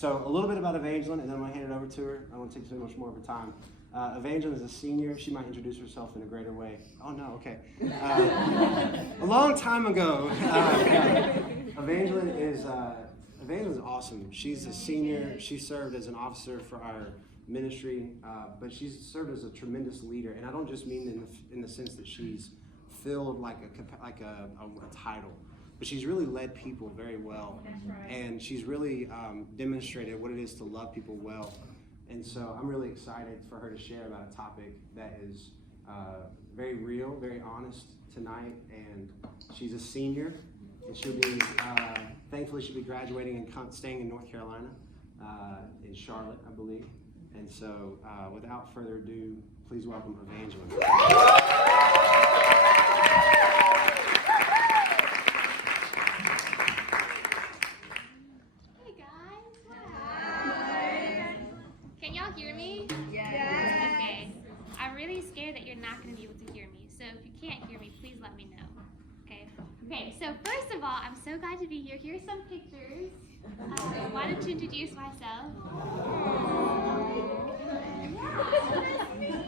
So a little bit about Evangeline, and then I'm going to hand it over to her. I won't take too much more of her time. Evangeline is a senior. She might introduce herself in a greater way. Oh, no, okay. A long time ago, Evangeline's awesome. She's a senior. She served as an officer for our ministry, but she's served as a tremendous leader. And I don't just mean in the sense that she's filled like a title, but she's really led people very well. And she's really demonstrated what it is to love people well. And so I'm really excited for her to share about a topic that is very real, very honest tonight. And she's a senior, and she'll be, thankfully she'll be graduating and staying in North Carolina, in Charlotte, I believe. And so without further ado, please welcome Evangeline. So first of all, I'm so glad to be here. Here's some pictures. Why don't you introduce myself?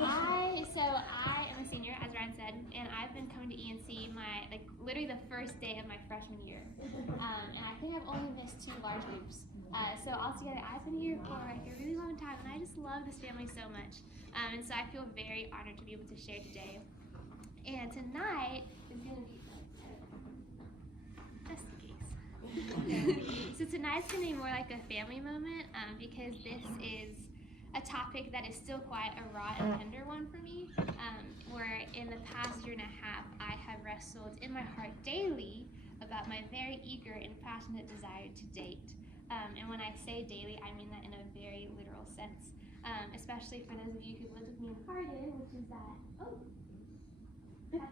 I am a senior, as Ryan said, and I've been coming to UNC literally the first day of my freshman year. And I think I've only missed 2 large groups. So altogether, I've been here for a really long time, and I just love this family so much. And so I feel very honored to be able to share today. And tonight is going to be just in case. So tonight's going to be more like a family moment because this is a topic that is still quite a raw and tender one for me, where in the past year and a half I have wrestled in my heart daily about my very eager and passionate desire to date. And when I say daily, I mean that in a very literal sense, especially for those of you who lived with me in Hardin, which is that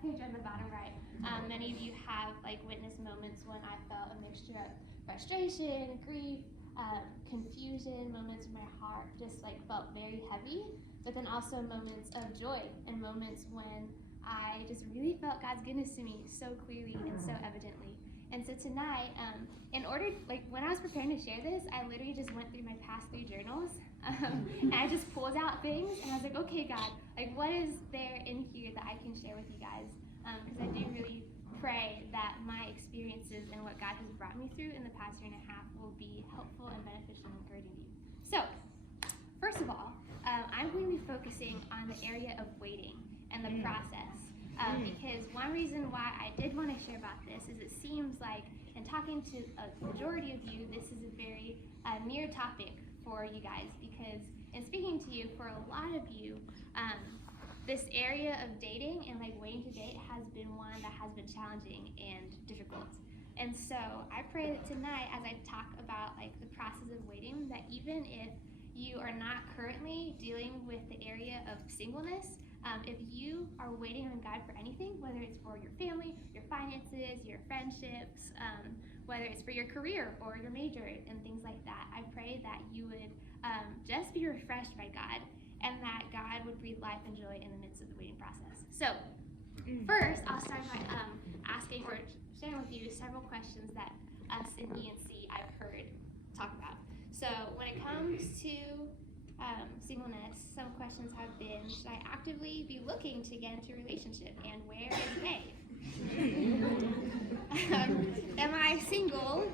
page on the bottom right. Many of you have witnessed moments when I felt a mixture of frustration, grief, confusion, moments in my heart just felt very heavy, but then also moments of joy and moments when I just really felt God's goodness to me so clearly and so evidently. And so tonight, when I was preparing to share this, I literally just went through my past 3 journals, and I just pulled out things, and I was like, okay, God, what is there in here that I can share with you guys? Because I do really pray that my experiences and what God has brought me through in the past year and a half will be helpful and beneficial and encouraging to you. So, first of all, I'm going to be focusing on the area of waiting and the process. Because one reason why I did want to share about this is it seems like, in talking to a majority of you, this is a very near topic for you guys, because in speaking to you, for a lot of you, this area of dating and waiting to date has been one that has been challenging and difficult. And so I pray that tonight, as I talk about the process of waiting, that even if you are not currently dealing with the area of singleness, if you are waiting on God for anything, whether it's for your family, your finances, your friendships, whether it's for your career or your major and things like that, I pray that you would just be refreshed by God, and that God would breathe life and joy in the midst of the waiting process. So first, I'll start by sharing with you several questions that us in ENC I've heard talk about. So when it comes to singleness, some questions have been, should I actively be looking to get into a relationship, and where is A? Am I single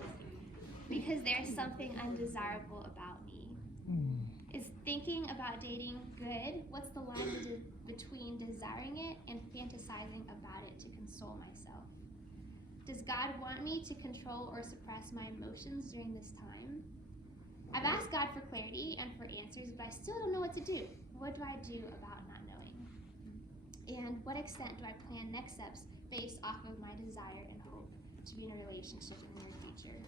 because there's something undesirable about me? Is thinking about dating good? What's the line between desiring it and fantasizing about it to console myself? Does God want me to control or suppress my emotions during this time? I've asked God for clarity and for answers, but I still don't know what to do. What do I do about not knowing? And what extent do I plan next steps based off of my desire and hope to be in a relationship in the near future?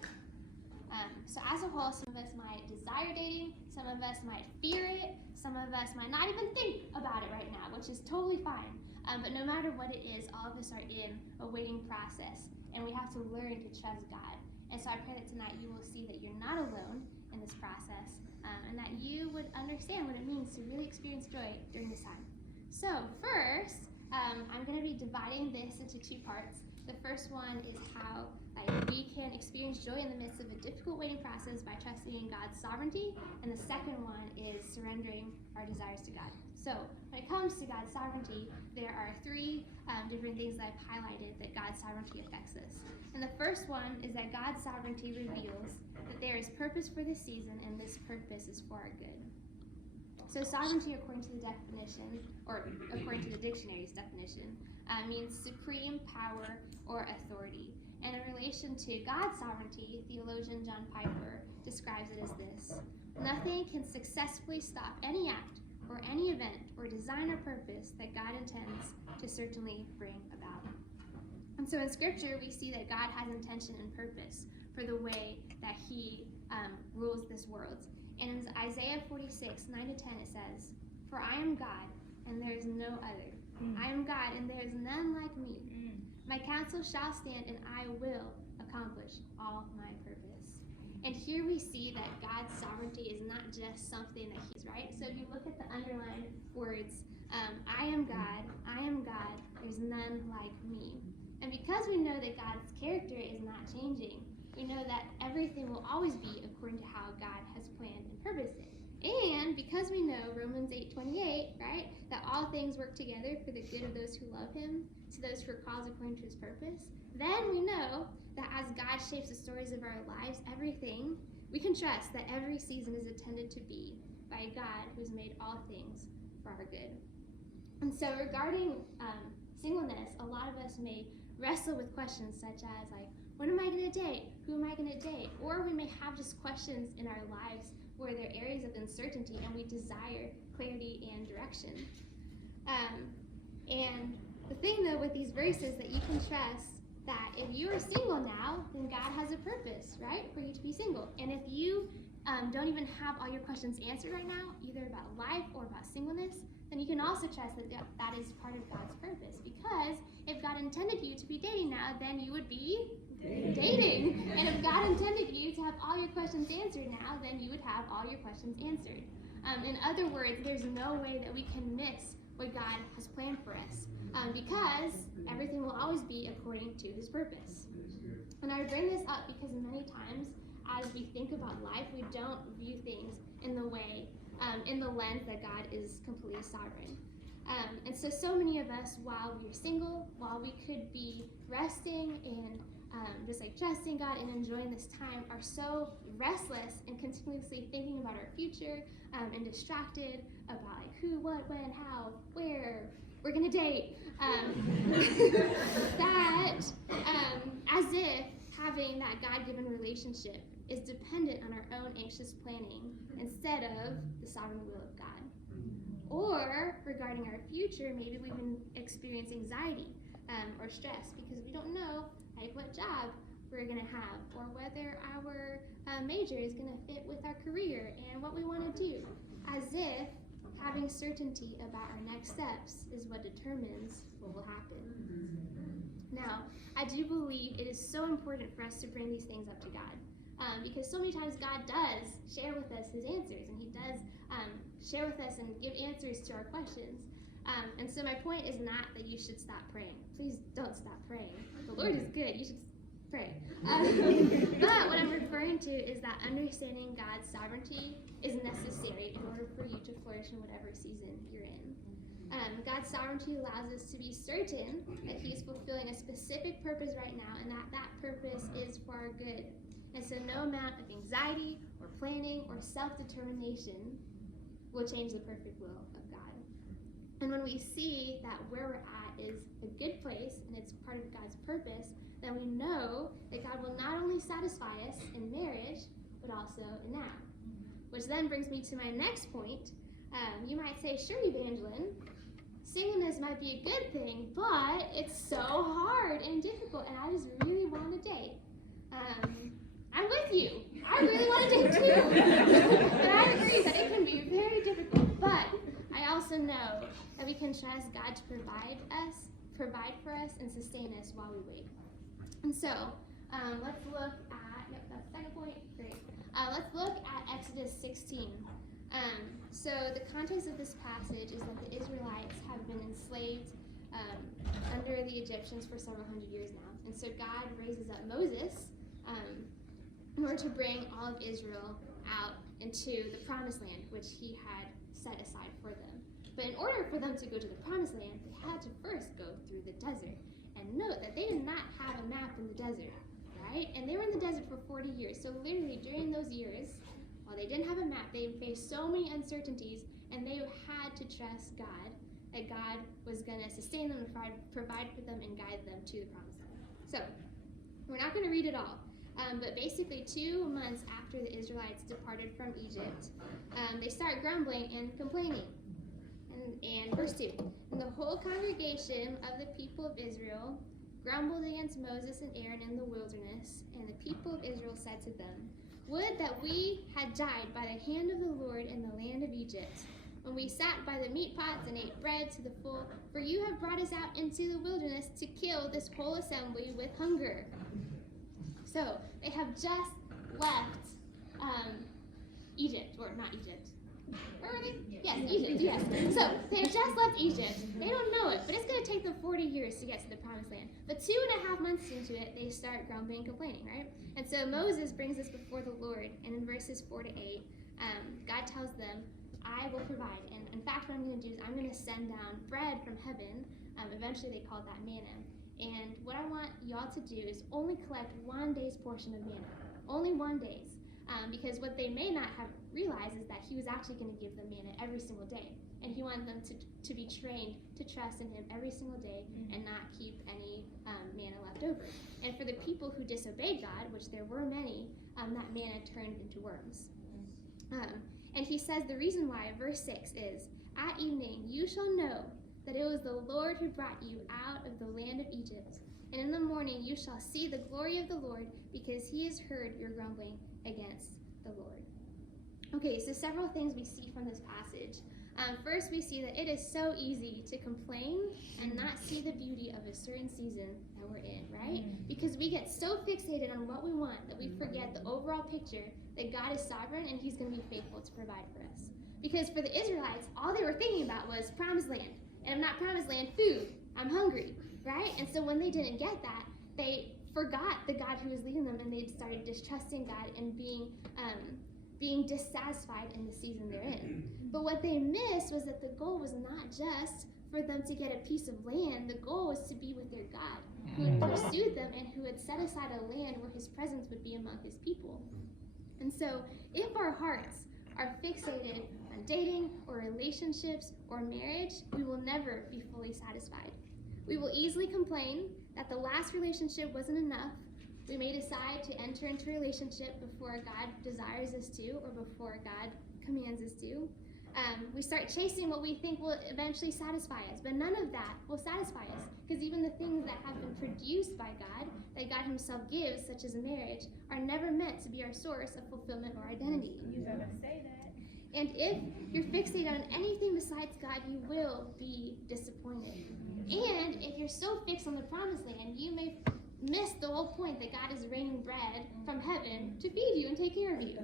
So as a whole, some of us might desire dating, some of us might fear it, some of us might not even think about it right now, which is totally fine. But no matter what it is, all of us are in a waiting process, and we have to learn to trust God. And so I pray that tonight you will see that you're not alone in this process, and that you would understand what it means to really experience joy during this time. So first, I'm going to be dividing this into 2 parts. The first one is how we can experience joy in the midst of a difficult waiting process by trusting in God's sovereignty. And the second one is surrendering our desires to God. So when it comes to God's sovereignty, there are three different things that I've highlighted that God's sovereignty affects us. And the first one is that God's sovereignty reveals that there is purpose for this season, and this purpose is for our good. So sovereignty, according to the definition, or according to the dictionary's definition, means supreme power or authority. And in relation to God's sovereignty, theologian John Piper describes it as this: nothing can successfully stop any act or any event or design or purpose that God intends to certainly bring about. And so in Scripture, we see that God has intention and purpose for the way that he rules this world. And in Isaiah 46, 9-10, it says, "For I am God, and there is no other. I am God, and there is none like me. My counsel shall stand, and I will accomplish all my purpose." And here we see that God's sovereignty is not just something that he's right. So if you look at the underlined words, I am God, there's none like me. And because we know that God's character is not changing, we know that everything will always be according to how God has planned and purposed it. And because we know Romans 8:28, right, that all things work together for the good of those who love him, to those who are called according to his purpose, then we know that as God shapes the stories of our lives, everything, we can trust that every season is intended to be by a God who's made all things for our good. And so regarding singleness, a lot of us may wrestle with questions such as, like, when am I going to date? Who am I going to date? Or we may have just questions in our lives where there are areas of uncertainty and we desire clarity and direction. And the thing, though, with these verses, that you can trust that if you are single now, then God has a purpose, right, for you to be single. And if you don't even have all your questions answered right now, either about life or about singleness, then you can also trust that that is part of God's purpose. Because if God intended you to be dating now, then you would be dating. And if God intended you to have all your questions answered now, then you would have all your questions answered. In other words, there's no way that we can miss what God has planned for us, because everything will always be according to his purpose. And I bring this up because many times as we think about life, we don't view things in the way, in the lens that God is completely sovereign. And so many of us, while we're single, while we could be resting and just like trusting God and enjoying this time, are so restless and continuously thinking about our future and distracted about like who, what, when, how, where we're gonna date. That as if having that God-given relationship is dependent on our own anxious planning instead of the sovereign will of God. Or regarding our future, maybe we can experience anxiety or stress because we don't know like what job we're going to have or whether our major is going to fit with our career and what we want to do, as if having certainty about our next steps is what determines what will happen. Now, I do believe it is so important for us to bring these things up to God, because so many times God does share with us his answers, and he does share with us and give answers to our questions. And so my point is not that you should stop praying. Please don't stop praying. The Lord is good. You should pray. But what I'm referring to is that understanding God's sovereignty is necessary in order for you to flourish in whatever season you're in. God's sovereignty allows us to be certain that he is fulfilling a specific purpose right now, and that purpose is for our good. And so no amount of anxiety or planning or self-determination will change the perfect will of God. And when we see that where we're at is a good place and it's part of God's purpose, then we know that God will not only satisfy us in marriage, but also in now. Which then brings me to my next point. You might say, sure, Evangeline, singleness might be a good thing, but it's so hard and difficult, and I just really want to date. I'm with you. I really want to date too. But I agree that it can be very difficult. But I also know that we can trust God to provide for us, and sustain us while we wait. And so, let's look at, that's the second point. Great. Let's look at Exodus 16. So the context of this passage is that the Israelites have been enslaved under the Egyptians for several hundred years now. And so God raises up Moses in order to bring all of Israel out into the promised land, which he had set aside for them. But in order for them to go to the promised land, they had to first go through the desert. And note that they did not have a map in the desert, right? And they were in the desert for 40 years. So literally during those years, while they didn't have a map, they faced so many uncertainties, and they had to trust God, that God was going to sustain them and provide for them and guide them to the promised land. So we're not going to read it all. But basically 2 months after the Israelites departed from Egypt, they start grumbling and complaining. And verse 2, and the whole congregation of the people of Israel grumbled against Moses and Aaron in the wilderness, and the people of Israel said to them, would that we had died by the hand of the Lord in the land of Egypt, when we sat by the meat pots and ate bread to the full, for you have brought us out into the wilderness to kill this whole assembly with hunger. So they have just left Egypt, or not Egypt. Where were they? Yes, Egypt, yes. So they have just left Egypt. They don't know it, but it's going to take them 40 years to get to the promised land. But 2.5 months into it, they start grumbling and complaining, right? And so Moses brings us before the Lord, and in verses 4 to 8, God tells them, I will provide. And in fact, what I'm going to do is I'm going to send down bread from heaven. Eventually they called that manna. And what I want y'all to do is only collect 1 day's portion of manna. Only 1 day's. Because what they may not have realized is that he was actually going to give them manna every single day. And he wanted them to be trained to trust in him every single day and not keep any manna left over. And for the people who disobeyed God, which there were many, that manna turned into worms. And he says the reason why, verse 6 is, at evening you shall know that it was the Lord who brought you out of the land of Egypt. And in the morning you shall see the glory of the Lord, because he has heard your grumbling against the Lord. Okay, so several things we see from this passage. First, we see that it is so easy to complain and not see the beauty of a certain season that we're in, right? Because we get so fixated on what we want that we forget the overall picture that God is sovereign and he's going to be faithful to provide for us. Because for the Israelites, all they were thinking about was promised land. And if not promised land, food. I'm hungry, right? And so when they didn't get that, they forgot the God who was leading them, and they started distrusting God and being dissatisfied in the season they're in. But what they missed was that the goal was not just for them to get a piece of land. The goal was to be with their God, who had pursued them and who had set aside a land where his presence would be among his people. And so if our hearts are fixated on dating or relationships or marriage, we will never be fully satisfied. We will easily complain that the last relationship wasn't enough. We may decide to enter into a relationship before God desires us to, or before God commands us to. We start chasing what we think will eventually satisfy us, but none of that will satisfy us, because even the things that have been produced by God, that God himself gives, such as a marriage, are never meant to be our source of fulfillment or identity. You're going to say that. And if you're fixated on anything besides God, you will be disappointed. And if you're so fixed on the promised land, you may miss the whole point that God is raining bread from heaven to feed you and take care of you.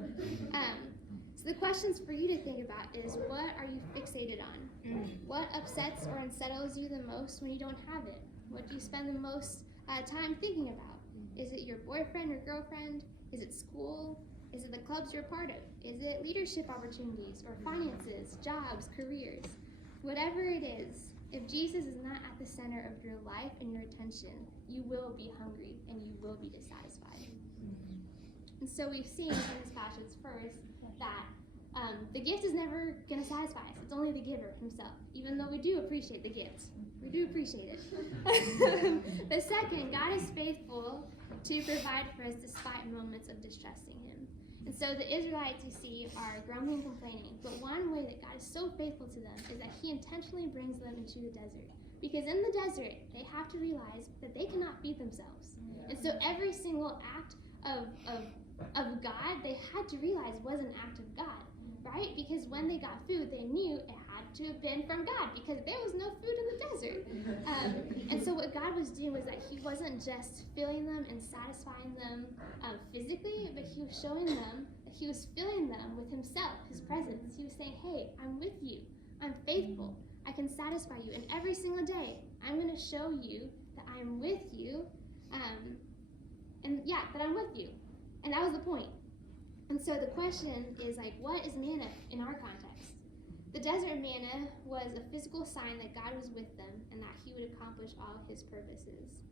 So the questions for you to think about is, what are you fixated on? What upsets or unsettles you the most when you don't have it? What do you spend the most time thinking about? Is it your boyfriend or girlfriend? Is it school? Is it the clubs you're a part of? Is it leadership opportunities or finances, jobs, careers? Whatever it is, if Jesus is not at the center of your life and your attention, you will be hungry and you will be dissatisfied. And so we've seen in this passage first that the gift is never going to satisfy us. It's only the giver himself, even though we do appreciate the gift. We do appreciate it. The second, God is faithful to provide for us despite moments of distrusting him. And so the Israelites, you see, are grumbling and complaining. But one way that God is so faithful to them is that he intentionally brings them into the desert. Because in the desert, they have to realize that they cannot feed themselves. And so every single act of God, they had to realize was an act of God, right? Because when they got food, they knew it had to have been from God, because there was no food in the desert. And so what God was doing was that he wasn't just filling them and satisfying them physically, but he was showing them that he was filling them with himself, his presence. He was saying, hey, I'm with you. I'm faithful. I can satisfy you. And every single day, I'm going to show you that I'm with you. But I'm with you. And that was the point. And so the question is like, what is manna in our context? The desert manna was a physical sign that God was with them and that he would accomplish all his purposes.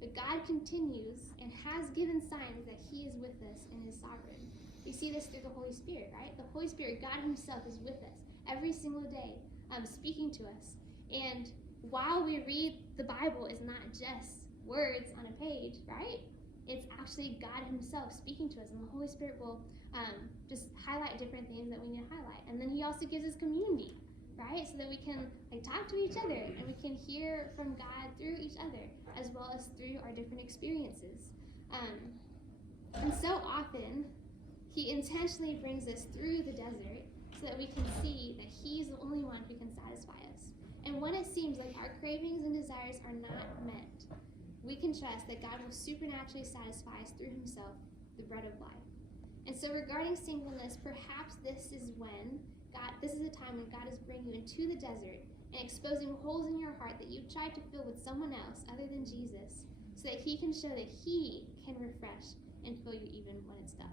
But God continues and has given signs that he is with us and is sovereign. We see this through the Holy Spirit, right? The Holy Spirit, God himself, is with us every single day, speaking to us. And while we read the Bible, is not just words on a page, right? It's actually God himself speaking to us, and the Holy Spirit will just highlight different things that we need to highlight. And then he also gives us community, right? So that we can talk to each other, and we can hear from God through each other, as well as through our different experiences. And so often, he intentionally brings us through the desert so that we can see that he's the only one who can satisfy us. And when it seems like our cravings and desires are not met, we can trust that God will supernaturally satisfy us through himself, the bread of life. And so regarding singleness, perhaps this is a time when God is bringing you into the desert and exposing holes in your heart that you've tried to fill with someone else other than Jesus, so that he can show that he can refresh and fill you even when it's tough.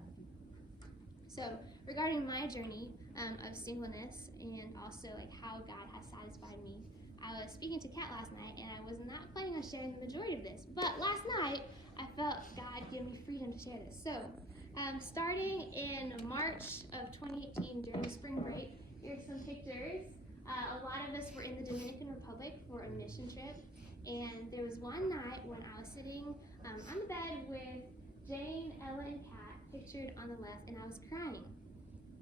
So regarding my journey of singleness and also how God has satisfied me, I was speaking to Kat last night, and I was not planning on sharing the majority of this, but last night I felt God give me freedom to share this. So starting in March of 2018 during spring break, here's some pictures. A lot of us were in the Dominican Republic for a mission trip, and there was one night when I was sitting on the bed with Jane, Ella, and Kat pictured on the left, and I was crying.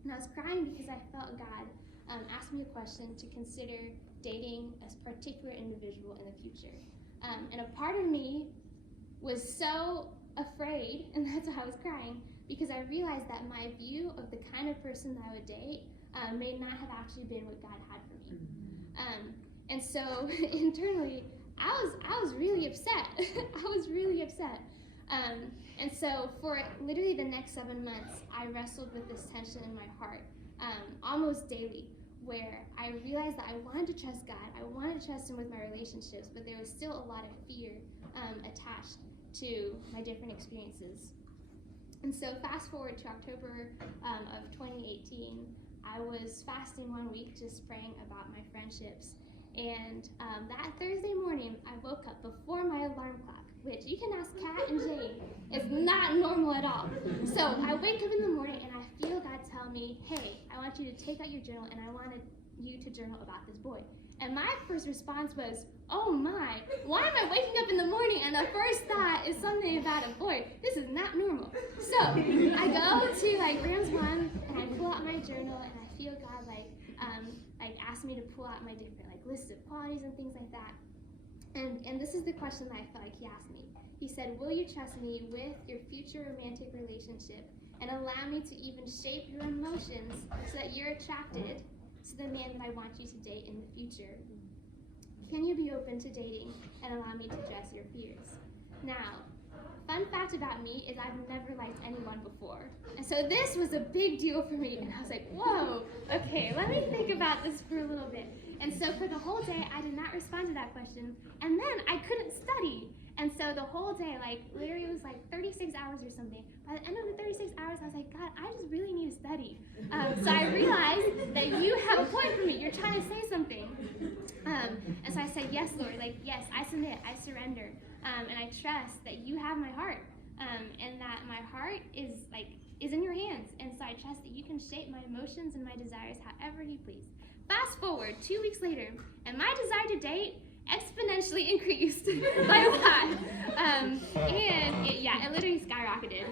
And I was crying because I felt God asked me a question to consider dating a particular individual in the future. And a part of me was so afraid, and that's why I was crying, because I realized that my view of the kind of person that I would date may not have actually been what God had for me. And so internally, I was really upset. I was really upset. And so for literally the next 7 months, I wrestled with this tension in my heart, almost daily, where I realized that I wanted to trust God. I wanted to trust him with my relationships, but there was still a lot of fear attached to my different experiences. And so fast forward to October of 2018, I was fasting 1 week, just praying about my friendships. And that Thursday morning, I woke up before my alarm clock, which you can ask Kat and Jane, is not normal at all. So I wake up in the morning and I feel God tell me, hey, I want you to take out your journal and I wanted you to journal about this boy. And my first response was, oh my, why am I waking up in the morning and the first thought is something about a boy? This is not normal. So I go to Rams 1 and I pull out my journal and I feel God ask me to pull out my different lists of qualities and things like that. And this is the question that I felt like he asked me. He said, will you trust me with your future romantic relationship and allow me to even shape your emotions so that you're attracted to the man that I want you to date in the future? Can you be open to dating and allow me to address your fears? Now, fun fact about me is I've never liked anyone before. And so this was a big deal for me. And I was like, whoa, okay, let me think about this for a little bit. And so for the whole day, I did not respond to that question. And then I couldn't study. And so the whole day, literally it was 36 hours or something. By the end of the 36 hours, I was like, God, I just really need to study. So I realized that you have a point for me. You're trying to say something. And so I said, yes, Lord. Yes, I submit. I surrender. And I trust that you have my heart. And that my heart is in your hands. And so I trust that you can shape my emotions and my desires however you please. Fast forward 2 weeks later, and my desire to date exponentially increased by a lot. And it literally skyrocketed.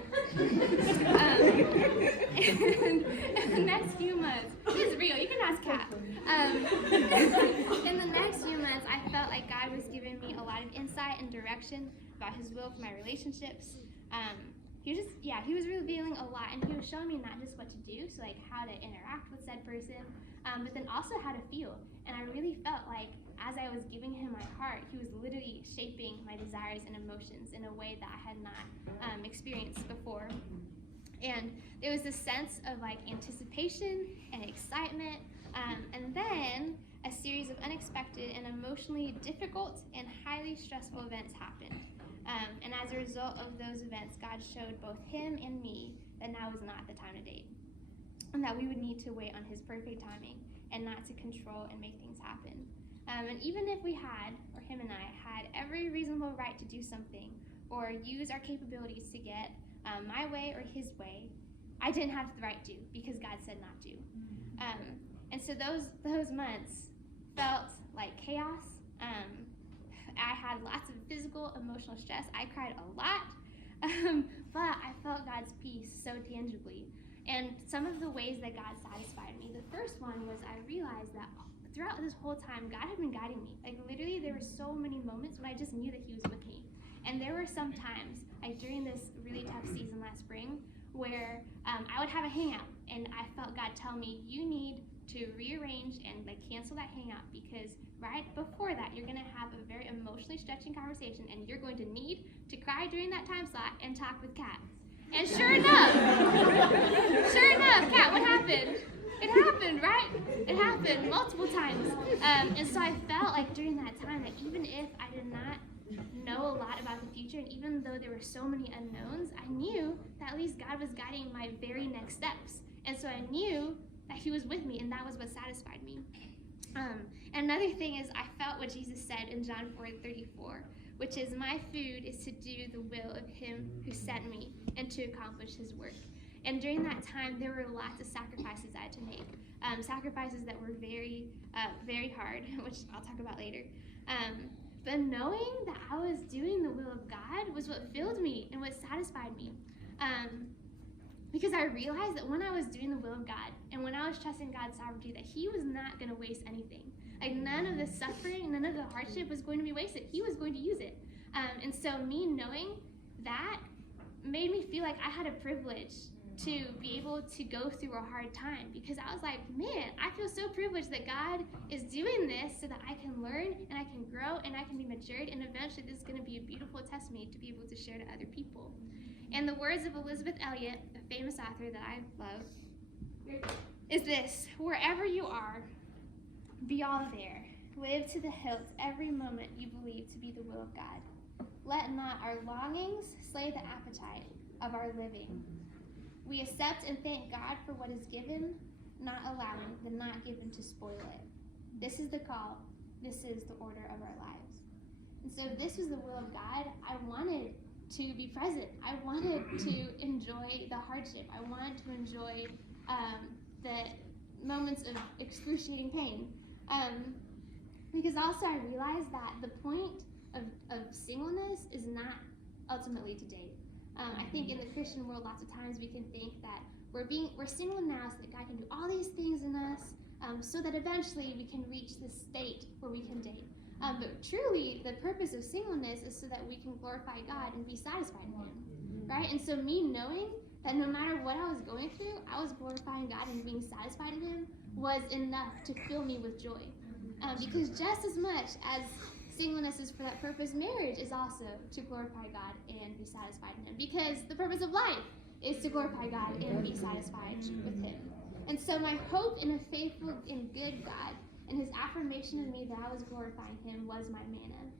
In the next few months, this is real, you can ask Kat. In the next few months, I felt like God was giving me a lot of insight and direction about his will for my relationships. He was revealing a lot, and he was showing me not just what to do, so how to interact with said person, but then also how to feel. And I really felt like as I was giving him my heart, he was literally shaping my desires and emotions in a way that I had not experienced before. And there was this sense of anticipation and excitement, and then a series of unexpected and emotionally difficult and highly stressful events happened. And as a result of those events, God showed both him and me that now is not the time to date, and that we would need to wait on his perfect timing and not to control and make things happen. And even if we had, or him and I, had every reasonable right to do something or use our capabilities to get my way or his way, I didn't have the right to because God said not to. And so those months felt like chaos. I had lots of physical, emotional stress. I cried a lot, but I felt God's peace so tangibly. And some of the ways that God satisfied me, the first one was I realized that throughout this whole time, God had been guiding me. Like literally, there were so many moments when I just knew that he was with me. And there were some times, like during this really tough season last spring, where I would have a hangout, and I felt God tell me, you need to rearrange and like cancel that hangout, because right before that, you're gonna have a very emotionally stretching conversation, and you're going to need to cry during that time slot and talk with Kat. And sure enough, Kat, what happened? It happened, right? It happened multiple times. And so I felt like during that time that even if I did not know a lot about the future, and even though there were so many unknowns, I knew that at least God was guiding my very next steps. And so I knew that he was with me, and that was what satisfied me. And another thing is I felt what Jesus said in John 4:34, which is, my food is to do the will of him who sent me and to accomplish his work. And during that time, there were lots of sacrifices I had to make, sacrifices that were very, very hard, which I'll talk about later. But knowing that I was doing the will of God was what filled me and what satisfied me. Because I realized that when I was doing the will of God and when I was trusting God's sovereignty, that he was not going to waste anything. Like none of the suffering, none of the hardship was going to be wasted. He was going to use it. And so me knowing that made me feel like I had a privilege to be able to go through a hard time, because I was like, man, I feel so privileged that God is doing this so that I can learn and I can grow and I can be matured, and eventually this is going to be a beautiful testimony to be able to share to other people. And the words of Elizabeth Elliot, a famous author that I love, is this: wherever you are, be all there. Live to the hilt every moment you believe to be the will of God. Let not our longings slay the appetite of our living. We accept and thank God for what is given, not allowing the not given to spoil it. This is the call. This is the order of our lives. And so if this was the will of God, I wanted to be present. I wanted to enjoy the hardship. I wanted to enjoy the moments of excruciating pain. Because also I realized that the point of singleness is not ultimately to date. I think in the Christian world, lots of times we can think that we're single now so that God can do all these things in us, so that eventually we can reach this state where we can date. But truly, the purpose of singleness is so that we can glorify God and be satisfied in him, right? And so me knowing that no matter what I was going through, I was glorifying God and being satisfied in him was enough to fill me with joy. Because just as much as singleness is for that purpose, marriage is also to glorify God and be satisfied in him. Because the purpose of life is to glorify God and be satisfied with him. And so my hope in a faithful and good God and his affirmation of me that I was glorifying him was my manna.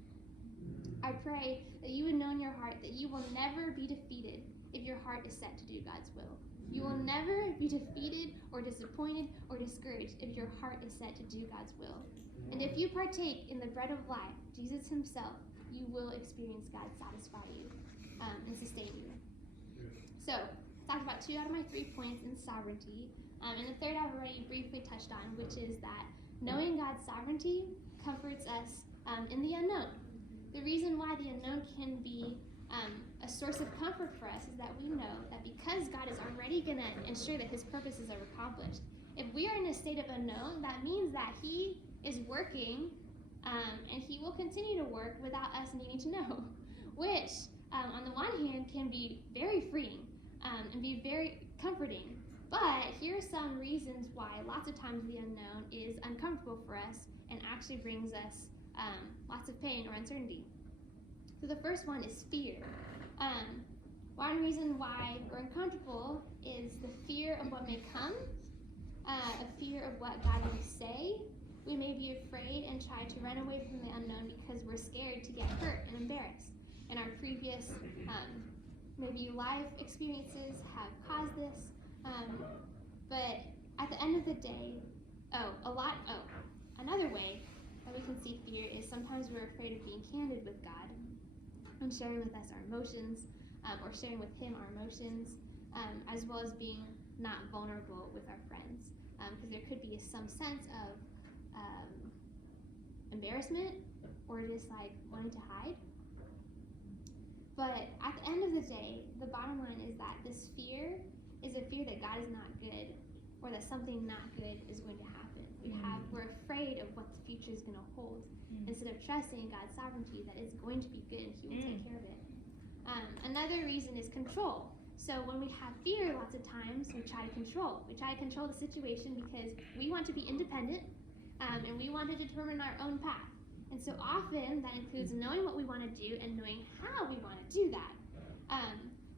I pray that you would know in your heart that you will never be defeated if your heart is set to do God's will. You will never be defeated or disappointed or discouraged if your heart is set to do God's will. And if you partake in the bread of life, Jesus himself, you will experience God satisfy you and sustain you. So, I talked about 2 out of my 3 points in sovereignty. And the third I've already briefly touched on, which is that knowing God's sovereignty comforts us in the unknown. The reason why the unknown can be a source of comfort for us is that we know that because God is already going to ensure that his purposes are accomplished, if we are in a state of unknown, that means that he is working and he will continue to work without us needing to know, which on the one hand can be very freeing and be very comforting. But here are some reasons why lots of times the unknown is uncomfortable for us and actually brings us lots of pain or uncertainty. So the first one is fear. One reason why we're uncomfortable is the fear of what may come, a fear of what God may say. We may be afraid and try to run away from the unknown because we're scared to get hurt and embarrassed. and our previous maybe life experiences have caused this. But at the end of the day, another way that we can see fear is sometimes we're afraid of being candid with God and sharing with us our emotions, or sharing with Him our emotions, as well as being not vulnerable with our friends, because there could be some sense of embarrassment or just like wanting to hide. But at the end of the day, the bottom line is that this fear is a fear that God is not good, or that something not good is going to happen. We're afraid of what the future is going to hold, instead of trusting in God's sovereignty that it's going to be good and He will take care of it. Another reason is control. So when we have fear, lots of times we try to control. We try to control the situation because we want to be independent, and we want to determine our own path. And so often that includes knowing what we want to do and knowing how we want to do that.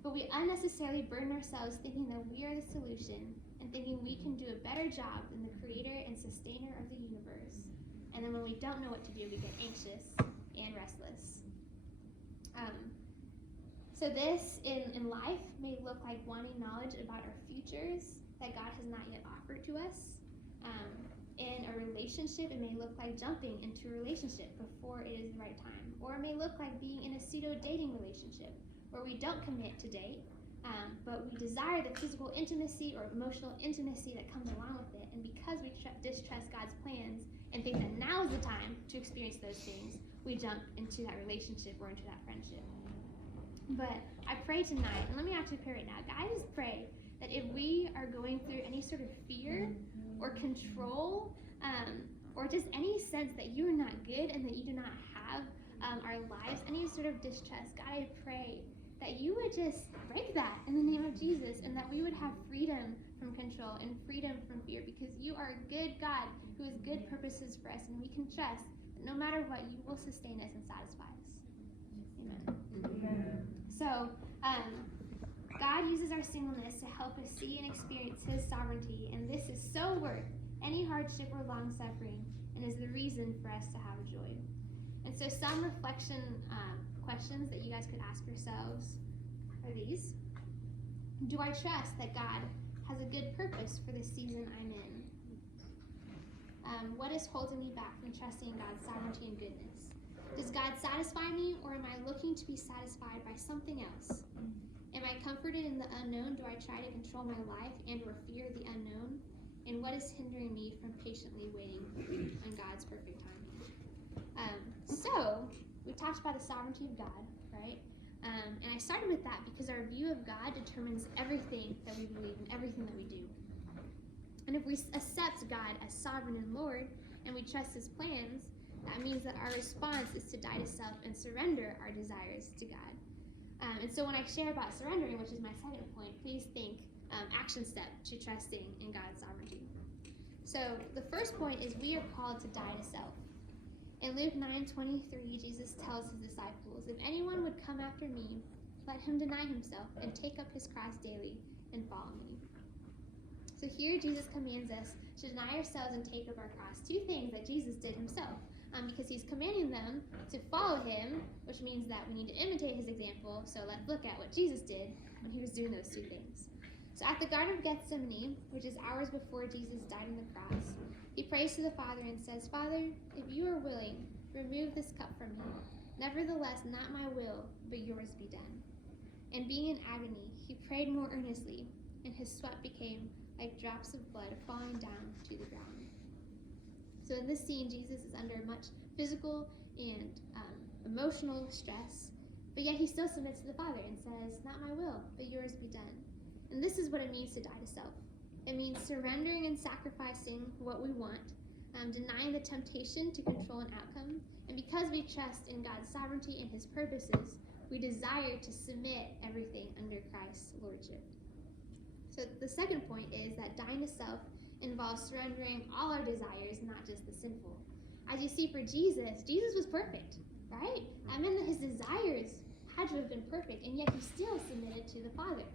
But we unnecessarily burden ourselves thinking that we are the solution and thinking we can do a better job than the creator and sustainer of the universe. And then when we don't know what to do, we get anxious and restless. So this in life may look like wanting knowledge about our futures that God has not yet offered to us. In a relationship, it may look like jumping into a relationship before it is the right time. Or it may look like being in a pseudo-dating relationship where we don't commit to date, but we desire the physical intimacy or emotional intimacy that comes along with it. And because we distrust God's plans and think that now is the time to experience those things, we jump into that relationship or into that friendship. But I pray tonight, and let me actually pray right now. God, I just pray that if we are going through any sort of fear or control, or just any sense that you are not good and that you do not have our lives, any sort of distrust, God, I pray that you would just break that in the name of Jesus, and that we would have freedom from control and freedom from fear, because you are a good God who has good purposes for us, and we can trust that no matter what, you will sustain us and satisfy us. Amen. So, God uses our singleness to help us see and experience His sovereignty, and this is so worth any hardship or long suffering, and is the reason for us to have joy. And so some reflection questions that you guys could ask yourselves are these. Do I trust that God has a good purpose for the season I'm in? What is holding me back from trusting in God's sovereignty and goodness? Does God satisfy me, or am I looking to be satisfied by something else? Am I comforted in the unknown? Do I try to control my life and or fear the unknown? And what is hindering me from patiently waiting on God's perfect timing? So, we talked about the sovereignty of God, right? And I started with that because our view of God determines everything that we believe and everything that we do. And if we accept God as sovereign and Lord, and we trust His plans, that means that our response is to die to self and surrender our desires to God. And so when I share about surrendering, which is my second point, please think action step to trusting in God's sovereignty. So the first point is we are called to die to self. In Luke 9:23, Jesus tells His disciples, if anyone would come after me, let him deny himself and take up his cross daily and follow me. So here Jesus commands us to deny ourselves and take up our cross, two things that Jesus did Himself. Because He's commanding them to follow Him, which means that we need to imitate His example. So let's look at what Jesus did when He was doing those two things. So at the Garden of Gethsemane, which is hours before Jesus died on the cross, He prays to the Father and says, Father, if you are willing, remove this cup from me. Nevertheless, not my will, but yours be done. And being in agony, He prayed more earnestly, and His sweat became like drops of blood falling down to the ground. So in this scene, Jesus is under much physical and emotional stress, but yet He still submits to the Father and says, not my will, but yours be done. And this is what it means to die to self. It means surrendering and sacrificing what we want, denying the temptation to control an outcome, and because we trust in God's sovereignty and His purposes, we desire to submit everything under Christ's lordship. So the second point is that dying to self involves surrendering all our desires, not just the sinful. As you see for Jesus, Jesus was perfect, right? I mean that His desires had to have been perfect, and yet He still submitted to the Father.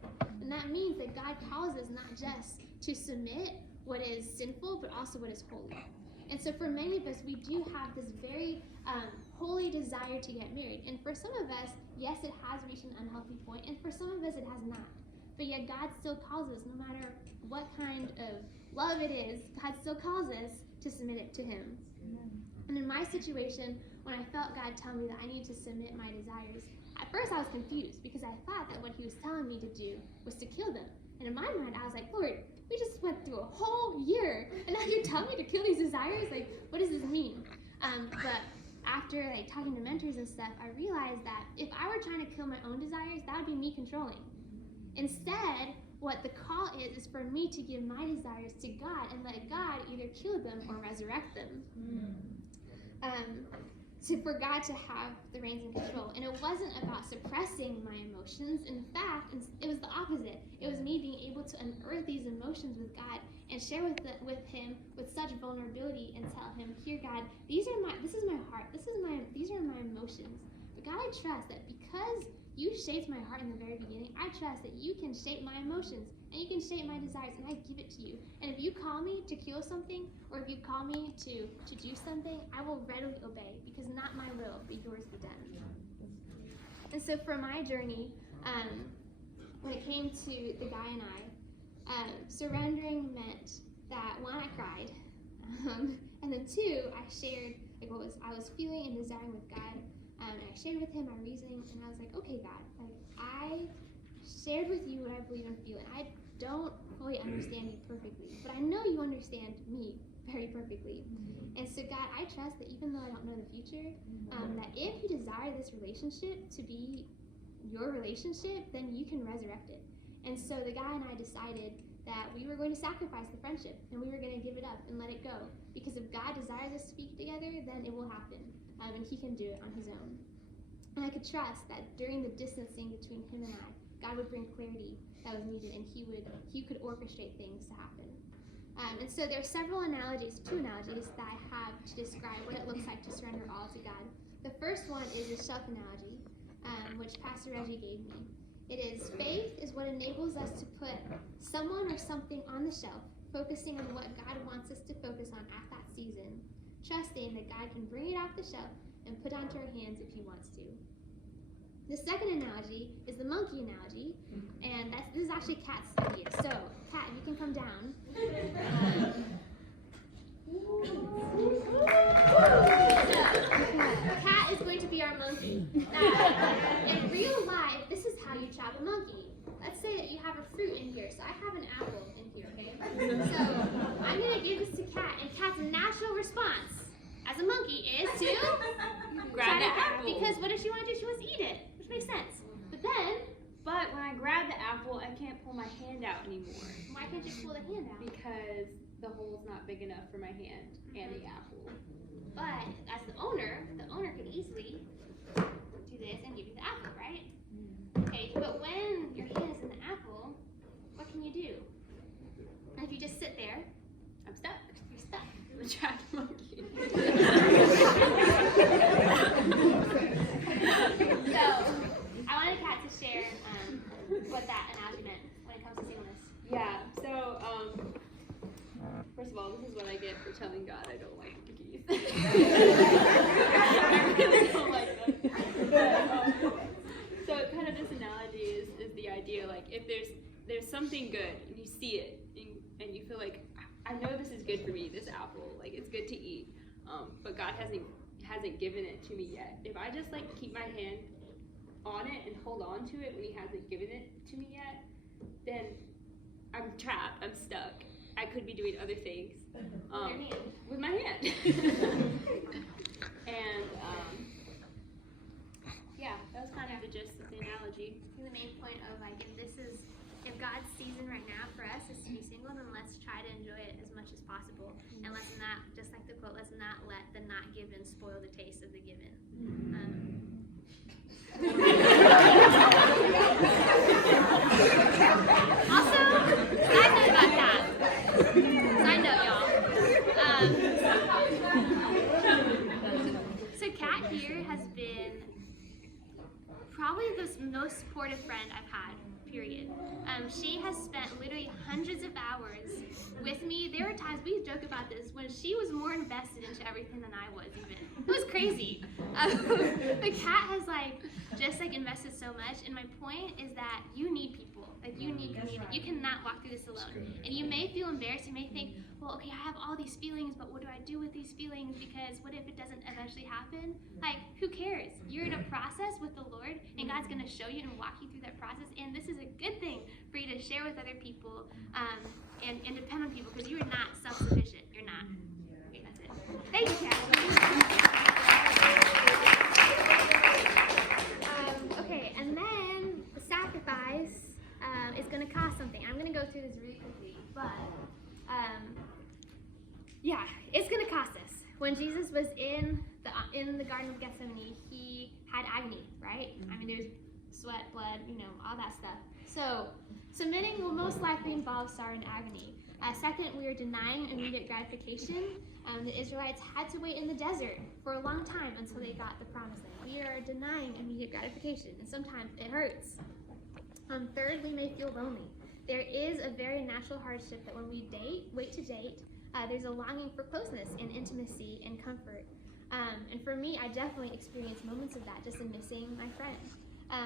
And that means that God calls us not just to submit what is sinful, but also what is holy. And so for many of us, we do have this very holy desire to get married. And for some of us, yes, it has reached an unhealthy point, and for some of us, it has not. But yet God still calls us, no matter what kind of love it is, God still calls us to submit it to him. And in my situation, when I felt God tell me that I need to submit my desires, at first I was confused because I thought that what he was telling me to do was to kill them. And in my mind, I was like, Lord, we just went through a whole year, and now you're telling me to kill these desires? Like, what does this mean? But after like talking to mentors and stuff, I realized that if I were trying to kill my own desires, that would be me controlling. Instead, what the call is for me to give my desires to God and let God either kill them or resurrect them. So for God to have the reins and control. And it wasn't about suppressing my emotions. In fact, it was the opposite. It was me being able to unearth these emotions with God and share with him with such vulnerability and tell him, here God, this is my heart, these are my emotions. But God, I trust that because you shaped my heart in the very beginning, I trust that you can shape my emotions and you can shape my desires, and I give it to you. And if you call me to kill something, or if you call me to do something, I will readily obey, because not my will, but yours be done. And so for my journey, when it came to the guy and I, surrendering meant that one, I cried, and then two, I shared like what I was feeling and desiring with God. And I shared with him my reasoning, and I was like, okay, God, like I shared with you what I believe and feel, and I don't fully understand you perfectly, but I know you understand me very perfectly. And so God, I trust that even though I don't know the future, that if you desire this relationship to be your relationship, then you can resurrect it. And so the guy and I decided that we were going to sacrifice the friendship, and we were going to give it up and let it go, because if God desires us to be together, then it will happen. And he can do it on his own. And I could trust that during the distancing between him and I, God would bring clarity that was needed, and he could orchestrate things to happen. And so there are several analogies, two analogies that I have to describe what it looks like to surrender all to God. The first one is the shelf analogy, which Pastor Reggie gave me. It is, faith is what enables us to put someone or something on the shelf, focusing on what God wants us to focus on at that season, trusting that God can bring it off the shelf and put it onto our hands if he wants to. The second analogy is the monkey analogy, and this is actually Kat's idea. So, Kat, you can come down. Kat is going to be our monkey. In real life, this is how you trap a monkey. Let's say that you have a fruit in here. So I have an apple in here, okay? So I'm going to give this to Kat, and Kat's natural response as a monkey is to grab the apple. Because what does she want to do? She wants to eat it, which makes sense. But when I grab the apple, I can't pull my hand out anymore. Why can't you pull the hand out? Because the hole's not big enough for my hand and the apple. But as the owner could easily do this and give you the apple, right? Okay, but when your hand is in the apple, what can you do? And if you just sit there, I'm stuck. you're stuck. I'm a trapped monkey. So, I wanted Kat to share what that analogy meant when it comes to singleness. Yeah, so, first of all, this is what I get for telling God I don't like monkeys. I really don't like them. So kind of this analogy is the idea, like, if there's something good, and you see it, and you feel like, I know this is good for me, this apple, like, it's good to eat, but God hasn't given it to me yet. If I just, like, keep my hand on it and hold on to it when he hasn't given it to me yet, then I'm trapped, I'm stuck. I could be doing other things with my hand. And yeah, that was kind of the gist of the analogy. The main point of like if God's season right now for us is to be single, then let's try to enjoy it as much as possible. And let's not, just like the quote, let's not let the not given spoil the taste of the given. Also, side note about that. Side note, y'all. So Kat here has been probably the most supportive friend I've had, period. She has spent literally hundreds of hours with me. There were times, we joke about this, when she was more invested into everything than I was even. It was crazy. The cat has just invested so much, and my point is that you need people. You need community. You cannot walk through this alone. And you may feel embarrassed. You may think, well, okay, I have all these feelings, but what do I do with these feelings? Because what if it doesn't eventually happen? Who cares? You're in a process with the Lord, and God's going to show you and walk you through that process. And this is a good thing for you to share with other people and depend on people, because you are not self-sufficient. You're not. Okay, that's it. Thank you, Kat. Okay, and then the sacrifice is going to cost something. I'm going to go through this really quickly, but it's going to cost us. When Jesus was in the Garden of Gethsemane, he had agony, right? I mean, there's sweat, blood, all that stuff. So submitting will most likely involve sorrow and agony. Second, we are denying immediate gratification. The Israelites had to wait in the desert for a long time until they got the promised land. We are denying immediate gratification, and sometimes it hurts. Third, we may feel lonely. There is a very natural hardship that when we wait to date, there's a longing for closeness and intimacy and comfort. And for me, I definitely experienced moments of that, just in missing my friend.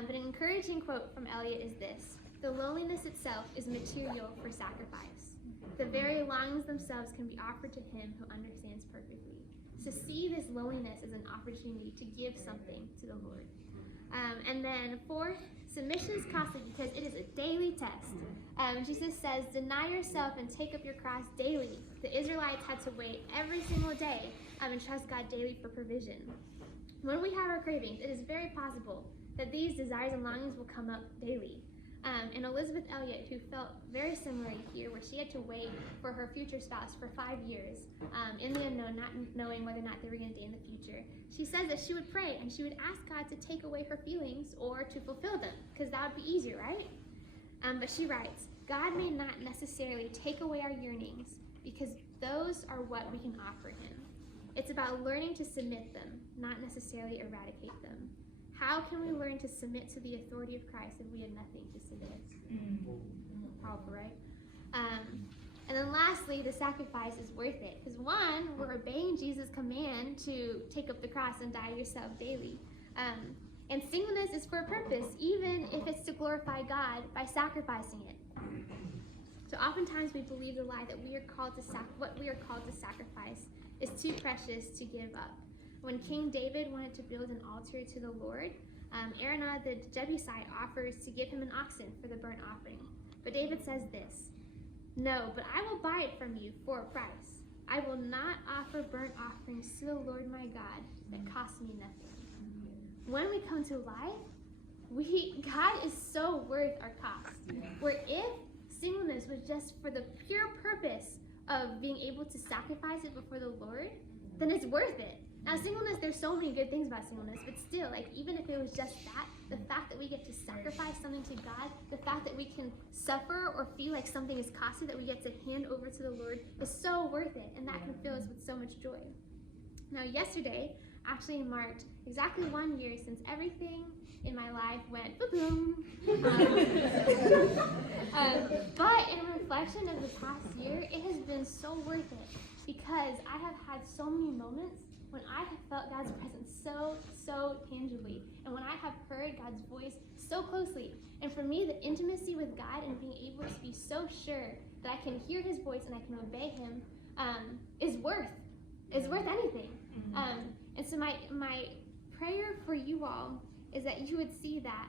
But an encouraging quote from Eliot is this: "The loneliness itself is material for sacrifice. The very longings themselves can be offered to him who understands perfectly." So see this loneliness as an opportunity to give something to the Lord. And then fourth, submission is costly because it is a daily test. Jesus says, "Deny yourself and take up your cross daily." The Israelites had to wait every single day and trust God daily for provision. When we have our cravings, it is very possible that these desires and longings will come up daily. And Elizabeth Elliot, who felt very similarly here, where she had to wait for her future spouse for 5 years in the unknown, not knowing whether or not they were going to date in the future, she says that she would pray and she would ask God to take away her feelings or to fulfill them, because that would be easier, right? But she writes, "God may not necessarily take away our yearnings, because those are what we can offer him. It's about learning to submit them, not necessarily eradicate them." How can we learn to submit to the authority of Christ if we have nothing to submit? Powerful, right? And then lastly, the sacrifice is worth it. Because one, we're obeying Jesus' command to take up the cross and die yourself daily. And singleness is for a purpose, even if it's to glorify God by sacrificing it. So oftentimes we believe the lie that what we are called to sacrifice is too precious to give up. When King David wanted to build an altar to the Lord, Araunah the Jebusite offers to give him an oxen for the burnt offering. But David says this: "No, but I will buy it from you for a price. I will not offer burnt offerings to the Lord my God that cost me nothing." When we come to life, God is so worth our cost. Where if singleness was just for the pure purpose of being able to sacrifice it before the Lord, then it's worth it. Now, singleness, there's so many good things about singleness, but still, even if it was just that, the fact that we get to sacrifice something to God, the fact that we can suffer or feel like something is costly that we get to hand over to the Lord is so worth it, and that can fill us with so much joy. Now, yesterday actually marked exactly 1 year since everything in my life went boom. But in reflection of the past year, it has been so worth it, because I have had so many moments when I have felt God's presence so tangibly, and when I have heard God's voice so closely. And for me, the intimacy with God and being able to be so sure that I can hear his voice and I can obey him is worth anything. And so my prayer for you all is that you would see that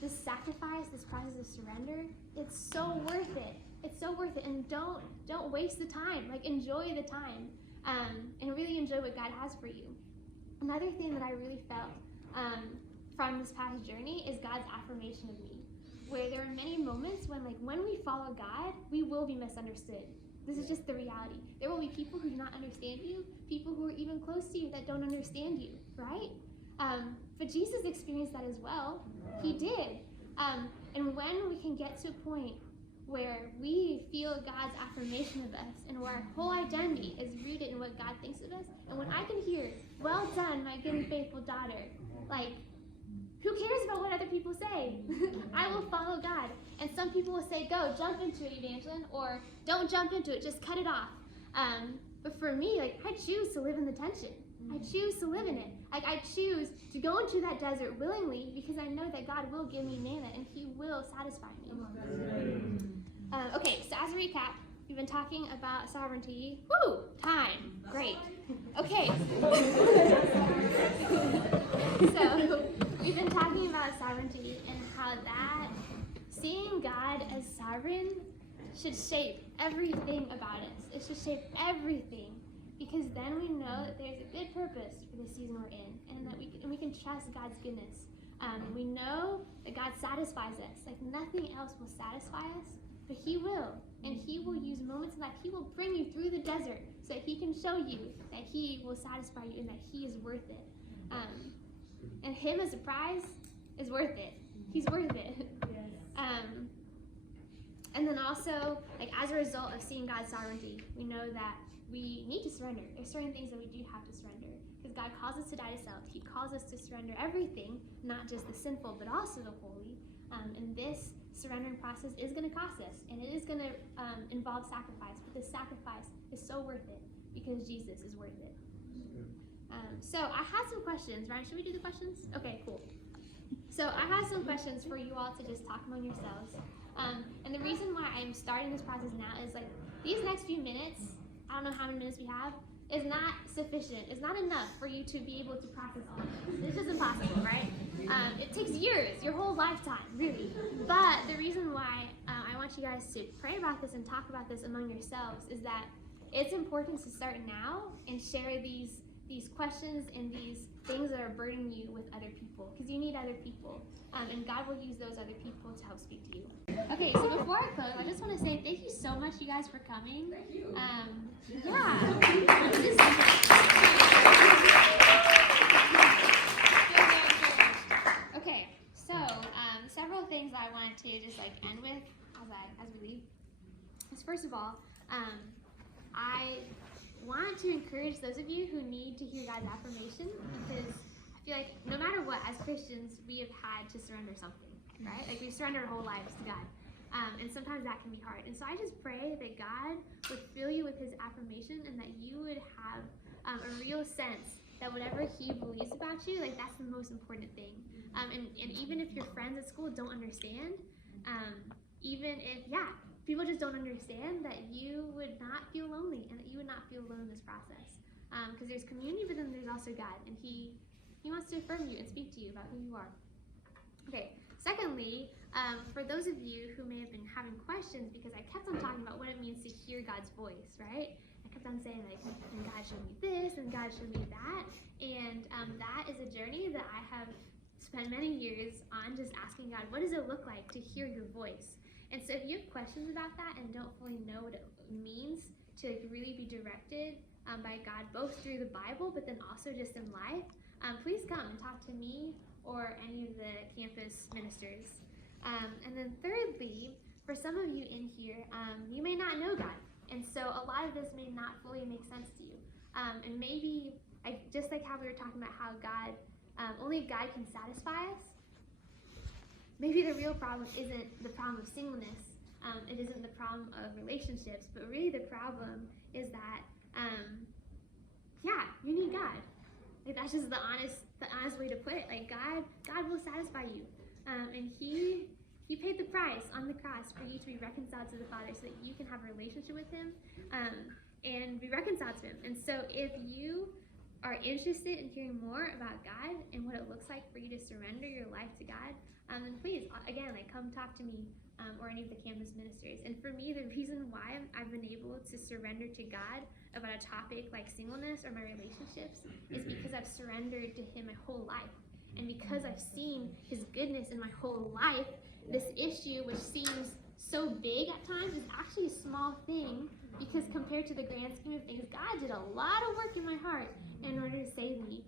this sacrifice, this process of surrender, it's so worth it. It's so worth it. And don't waste the time. Enjoy the time. And really enjoy what God has for you. Another thing that I really felt from this past journey is God's affirmation of me, where there are many moments when we follow God, we will be misunderstood. This is just the reality. There will be people who do not understand you, people who are even close to you that don't understand you, right? But Jesus experienced that as well. He did. And when we can get to a point where we feel God's affirmation of us and where our whole identity is rooted in what God thinks of us, and when I can hear, "Well done, my good and faithful daughter," who cares about what other people say? I will follow God. And some people will say, go, jump into it, Evangeline, or don't jump into it, just cut it off. But for me, like, I choose to live in the tension. I choose to live in it. Like, I choose to go into that desert willingly because I know that God will give me manna and He will satisfy me. Okay, so as a recap, we've been talking about sovereignty. Woo! Time. Great. Okay. So, we've been talking about sovereignty and how that seeing God as sovereign should shape everything about us. It should shape everything, because then we know that there's a good purpose for the season we're in, and that we can trust God's goodness. We know that God satisfies us. Like, nothing else will satisfy us, but He will. And He will use moments in life. He will bring you through the desert so that He can show you that He will satisfy you and that He is worth it. And Him as a prize is worth it. He's worth it. And then also, like, as a result of seeing God's sovereignty, we know that we need to surrender. There's certain things that we do have to surrender, because God calls us to die to self. He calls us to surrender everything, not just the sinful, but also the holy. And this surrendering process is going to cost us, and it is going to involve sacrifice. But the sacrifice is so worth it because Jesus is worth it. So I had some questions. Ryan, should we do the questions? Okay, cool. So I have some questions for you all to just talk among yourselves. And the reason why I'm starting this process now is, like, these next few minutes, I don't know how many minutes we have, is not sufficient. It's not enough for you to be able to process all this. It's just impossible, right? It takes years, your whole lifetime, really. But the reason why I want you guys to pray about this and talk about this among yourselves is that it's important to start now and share these questions and these things that are burdening you with other people, because you need other people, and God will use those other people to help speak to you. Okay, so before I close, I just want to say thank you so much, you guys, for coming. Thank you. Okay, so several things I wanted to just end with as we leave is, first of all, I want to encourage those of you who need to hear God's affirmation, because I feel like no matter what, as Christians, we have had to surrender something, right? Like, we've surrendered our whole lives to God. And sometimes that can be hard. And so I just pray that God would fill you with His affirmation, and that you would have a real sense that whatever He believes about you, like, that's the most important thing. And even if your friends at school don't understand, even if, people just don't understand, that you would not feel lonely and that you would not feel alone in this process. Because there's community, but then there's also God, and He wants to affirm you and speak to you about who you are. Okay, secondly, for those of you who may have been having questions, because I kept on talking about what it means to hear God's voice, right? I kept on saying, like, and God showed me this, and God showed me that, and that is a journey that I have spent many years on, just asking God, what does it look like to hear your voice? And so if you have questions about that and don't fully know what it means to, like, really be directed by God, both through the Bible, but then also just in life, please come and talk to me or any of the campus ministers. And then thirdly, for some of you in here, you may not know God. And so a lot of this may not fully make sense to you. And maybe, just like how we were talking about how God, only God can satisfy us, maybe the real problem isn't the problem of singleness. It isn't the problem of relationships, but really the problem is that, you need God. Like, that's just the honest way to put it. Like, God will satisfy you, and He paid the price on the cross for you to be reconciled to the Father, so that you can have a relationship with Him, and be reconciled to Him. And so, if you are interested in hearing more about God and what it looks like for you to surrender your life to God, then please, again, come talk to me or any of the campus ministers. And for me, the reason why I've been able to surrender to God about a topic like singleness or my relationships is because I've surrendered to Him my whole life. And because I've seen His goodness in my whole life, this issue, which seems so big at times, is actually a small thing, because compared to the grand scheme of things, God did a lot of work in my heart in order to save me.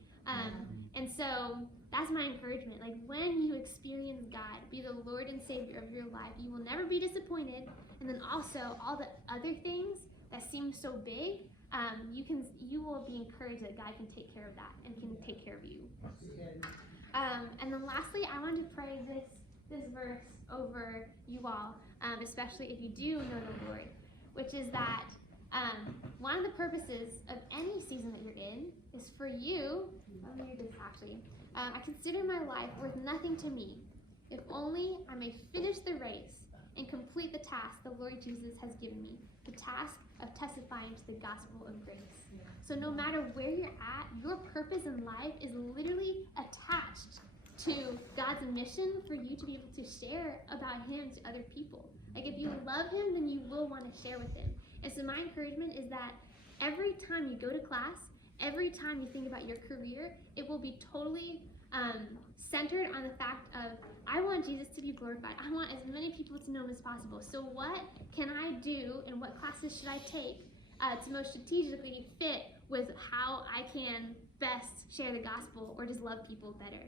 And so that's my encouragement. Like, when you experience God be the Lord and Savior of your life, you will never be disappointed. And then also all the other things that seem so big, you will be encouraged that God can take care of that and can take care of you. And then lastly, I wanted to pray this this verse over you all, especially if you do know the Lord, which is that one of the purposes of any season that you're in is for you. Let me read this actually. I consider my life worth nothing to me, if only I may finish the race and complete the task the Lord Jesus has given me, the task of testifying to the gospel of grace. So no matter where you're at, your purpose in life is literally attached to God's mission for you to be able to share about him to other people. Like if you love him, then you will want to share with him. And so my encouragement is that every time you go to class, every time you think about your career, it will be totally centered on the fact of, I want Jesus to be glorified. I want as many people to know him as possible. So what can I do and what classes should I take to most strategically fit with how I can best share the gospel or just love people better?